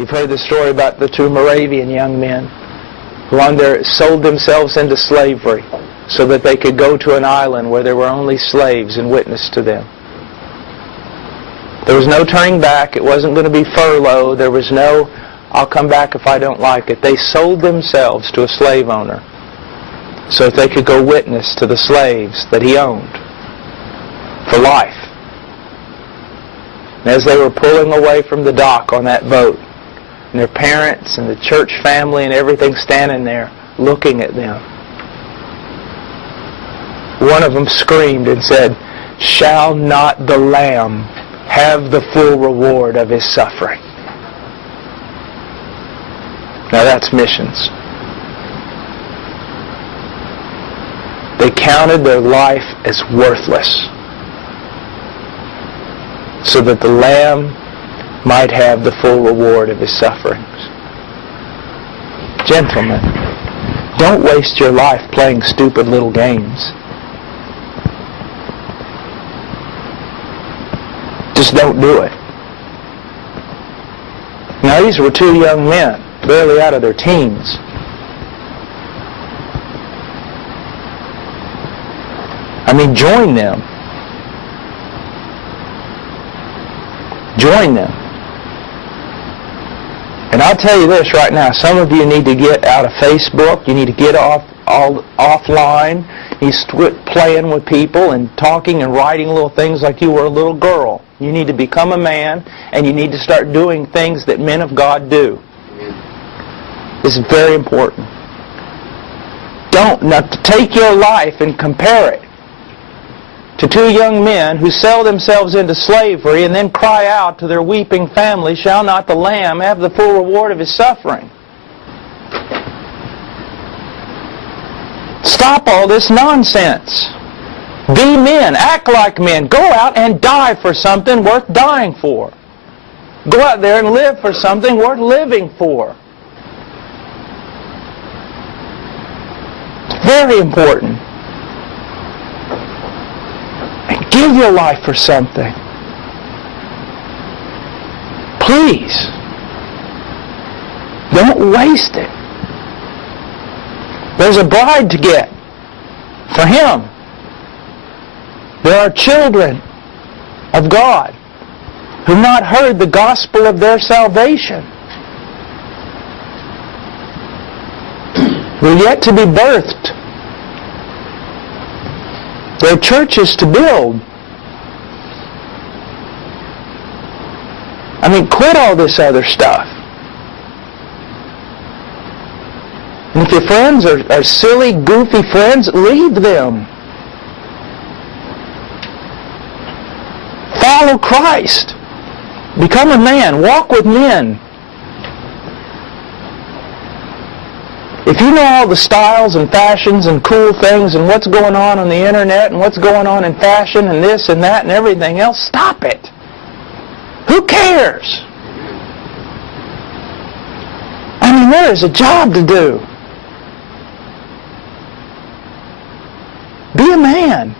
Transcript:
You've heard the story about the two Moravian young men who sold themselves into slavery so that they could go to an island where there were only slaves and witness to them. There was no turning back. It wasn't going to be furlough. There was no, I'll come back if I don't like it. They sold themselves to a slave owner so that they could go witness to the slaves that he owned for life. And as they were pulling away from the dock on that boat, and their parents and the church family and everything standing there looking at them, one of them screamed and said, "Shall not the Lamb have the full reward of his suffering?" Now that's missions. They counted their life as worthless so that the Lamb might have the full reward of his sufferings. Gentlemen, don't waste your life playing stupid little games. Just don't do it. Now these were two young men, barely out of their teens. I mean, join them. Join them. And I'll tell you this right now, some of you need to get out of Facebook, you need to get offline, you quit playing with people and talking and writing little things like you were a little girl. You need to become a man, and you need to start doing things that men of God do. This is very important. Don't take your life and compare it to two young men who sell themselves into slavery and then cry out to their weeping family, "Shall not the Lamb have the full reward of his suffering?" Stop all this nonsense. Be men. Act like men. Go out and die for something worth dying for. Go out there and live for something worth living for. It's very important. Give your life for something. Please. Don't waste it. There's a bride to get for him. There are children of God who have not heard the gospel of their salvation. They're yet to be birthed. There are churches to build. I mean, quit all this other stuff. And if your friends are silly, goofy friends, leave them. Follow Christ. Become a man. Walk with men. If you know all the styles and fashions and cool things and what's going on the internet and what's going on in fashion and this and that and everything else, stop it. Who cares? I mean, there is a job to do. Be a man.